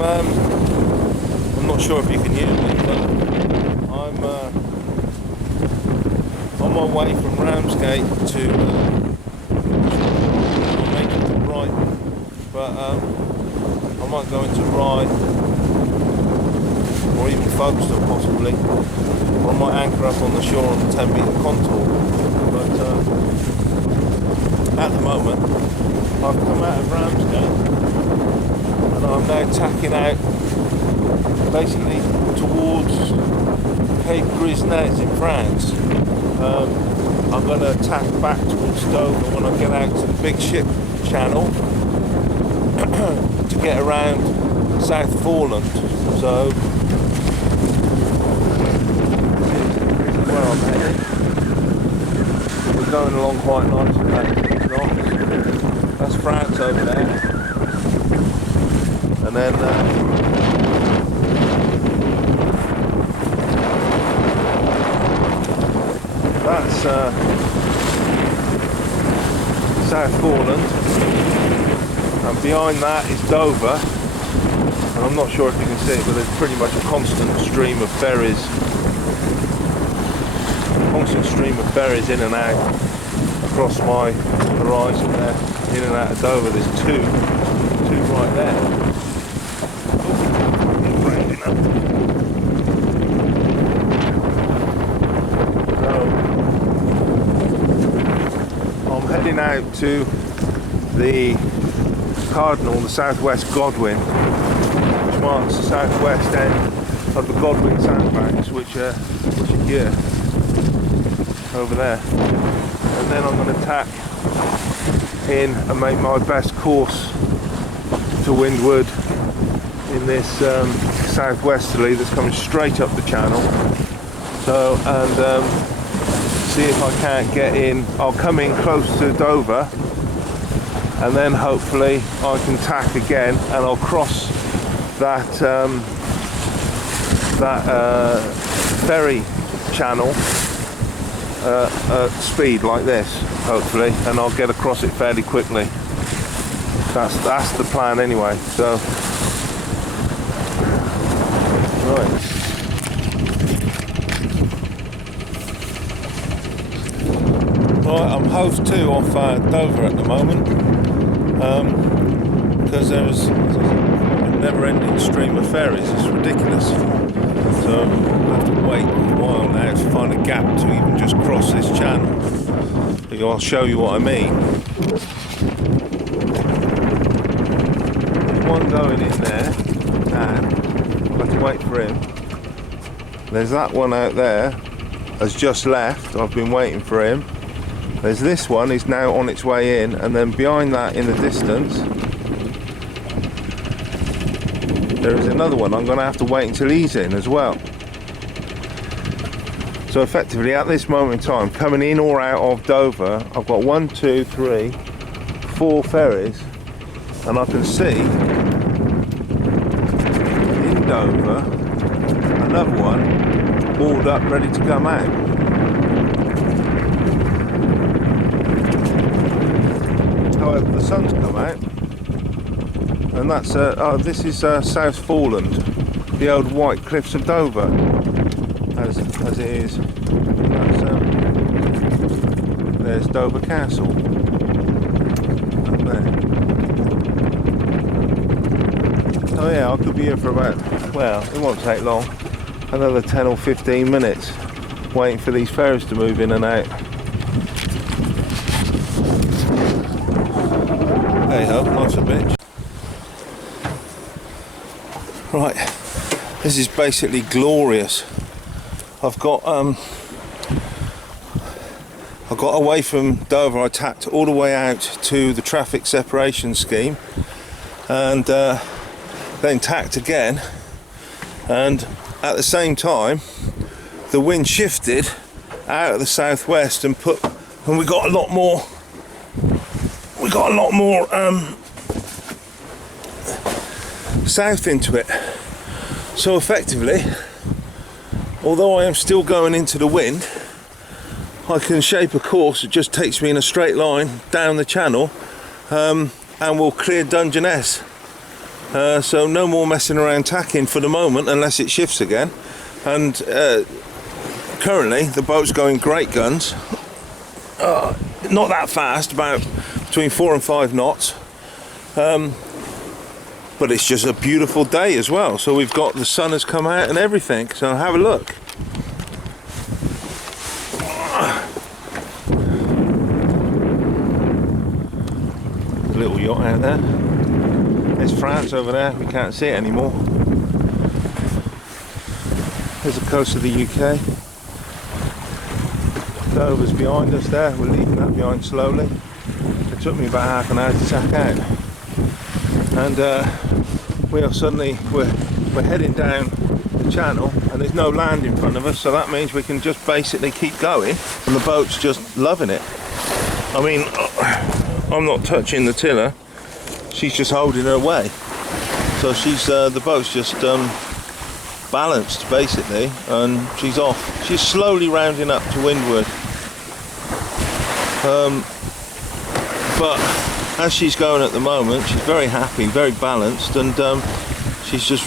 I'm not sure if you can hear me, but I'm on my way from Ramsgate to I'm making to Brighton, but I might go into Rye or even Folkestone possibly, or I might anchor up on the shore on the 10 metre contour. But at the moment I've come out of Ramsgate and I'm now tacking out basically towards Cape Grisnez in France. I'm going to tack back towards Dover when I get out to the big ship channel to get around South Foreland. So where I'm heading. We're going along quite nicely. That's France over there, and then that's South Foreland, and behind that is Dover, and I'm not sure if you can see it, but there's pretty much a constant stream of ferries in and out across my horizon there, in and out of Dover. There's two right there. Heading out to the Cardinal, the southwest Godwin, which marks the southwest end of the Godwin sandbanks, which are here, over there. And then I'm going to tack in and make my best course to windward in this southwesterly that's coming straight up the channel. So, and see if I can't get in. I'll come in close to Dover and then hopefully I can tack again and I'll cross that ferry channel at speed like this, hopefully, and I'll get across it fairly quickly. That's the plan anyway. So right. Right, I'm hove to off Dover at the moment, because there's a never-ending stream of ferries. It's ridiculous. So I'll have to wait a while now to find a gap to even just cross this channel. But I'll show you what I mean. There's one going in there, and I'll have to wait for him. There's that one out there, has just left. I've been waiting for him. There's this one, is now on its way in, and then behind that in the distance there is another one. I'm going to have to wait until he's in as well. So effectively at this moment in time, coming in or out of Dover, I've got 1, 2, 3, 4 ferries, and I can see in Dover another one moored up ready to come out. However, the sun's come out, and that's this is South Foreland, the old white cliffs of Dover, as it is. There's Dover Castle up there. Oh yeah, I could be here for about, well, it won't take long, another 10 or 15 minutes waiting for these ferries to move in and out. Hey ho, life's a bitch. Right, this is basically glorious. I've got away from Dover. I tacked all the way out to the traffic separation scheme, and then tacked again, and at the same time the wind shifted out of the southwest and we got a lot more south into it. So effectively, although I am still going into the wind, I can shape a course that just takes me in a straight line down the channel, and will clear Dungeness So no more messing around tacking for the moment unless it shifts again. And currently the boat's going great guns, not that fast, about between 4 and 5 knots, but it's just a beautiful day as well. So we've got the sun has come out and everything, so have a look. Little yacht out there. There's France over there, we can't see it anymore. There's the coast of the UK. Dover's behind us there, we're leaving that behind slowly. It took me about half an hour to tack out. And we are suddenly, we're heading down the channel and there's no land in front of us, so that means we can just basically keep going and the boat's just loving it. I mean, I'm not touching the tiller, she's just holding her way. So she's, the boat's just balanced basically, and she's off. She's slowly rounding up to windward. But as she's going at the moment, she's very happy, very balanced, and she's just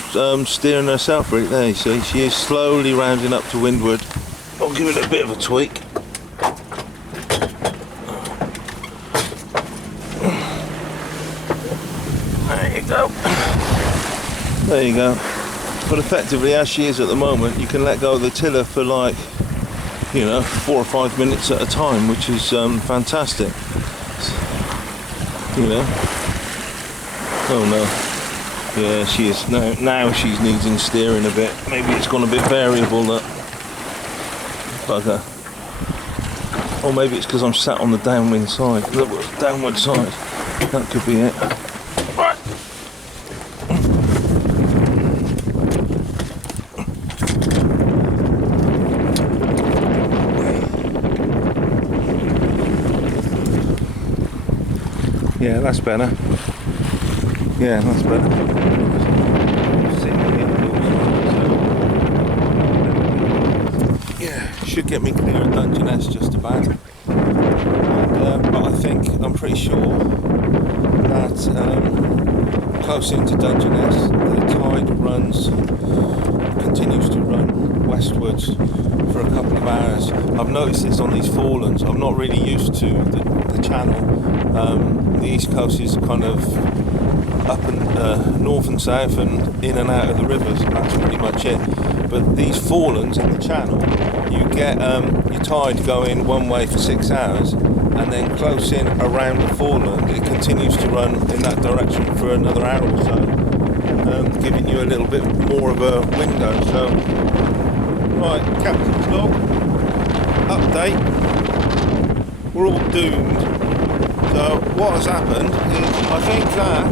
steering herself right there. So she is slowly rounding up to windward. I'll give it a bit of a tweak. There you go. There you go. But effectively, as she is at the moment, you can let go of the tiller for, like, you know, 4 or 5 minutes at a time, which is fantastic. You know. Oh no. Yeah, she is now she's needing steering a bit. Maybe it's gone a bit variable, that bugger. Or maybe it's because I'm sat on the downwind side, the downward side. That could be it. Right. Yeah, that's better. Yeah, that's better. Yeah, should get me clear at Dungeness just about. And, but I think, I'm pretty sure that close into Dungeness, the tide continues to run westwards for a couple of hours. I've noticed this on these forelands. I'm not really used to the channel. The east coast is kind of up and north and south and in and out of the rivers, and that's pretty much it. But these forelands in the channel, you get your tide going one way for 6 hours, and then close in around the foreland it continues to run in that direction for another hour or so, giving you a little bit more of a window. So, right, captain's log, update, we're all doomed. So what has happened is, I think that,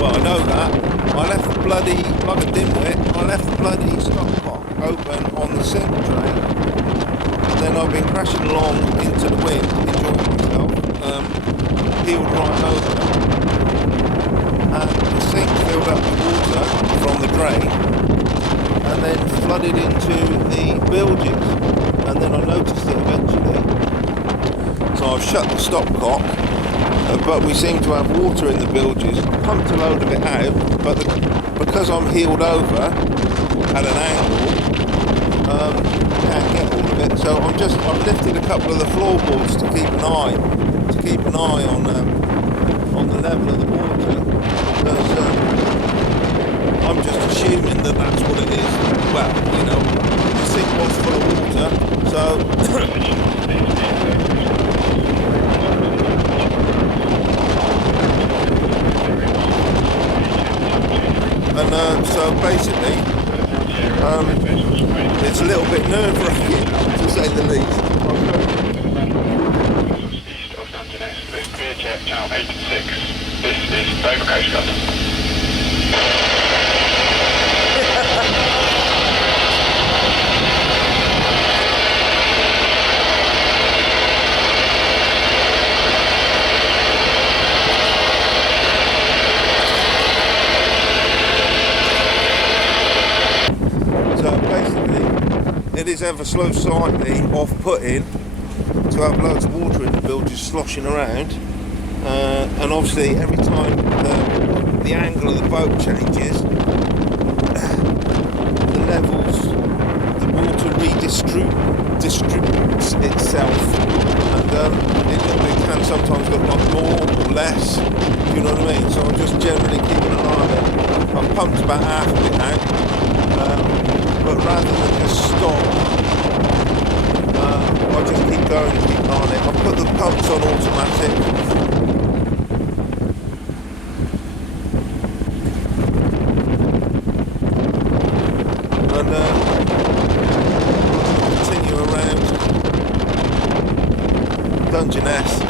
well, I know that, I left the bloody, like a dimwit, I left the bloody stopcock open on the single train, and then I've been crashing along into the wind, enjoying myself, heeled right over, and the sink filled up with water from the drain, and then flooded into the bilges, and then I noticed it eventually. So I've shut the stopcock, but we seem to have water in the bilges. I pumped a load of it out, but because I'm heeled over at an angle, can't get all of it. So I've lifted a couple of the floorboards to keep an eye on the level of the water. Because I'm just assuming that that's what it is. Well, you know, the sink was full of water, so. And so basically, it's a little bit nerve-wracking, to say the least. East of Dungeness, with Beerjet Channel 86. This is Dover Coast Guard. It is ever so slightly off-putting to have loads of water in the bilge just sloshing around, and obviously every time the angle of the boat changes, the levels, the water redistributes itself, and it can sometimes look like more or less. You know what I mean? So I'm just generally keeping an eye on it. I've pumped about half of it out, but rather than just stop, I just keep going and keep an eye on it. I've put the pumps on automatic. And continue around Dungeness.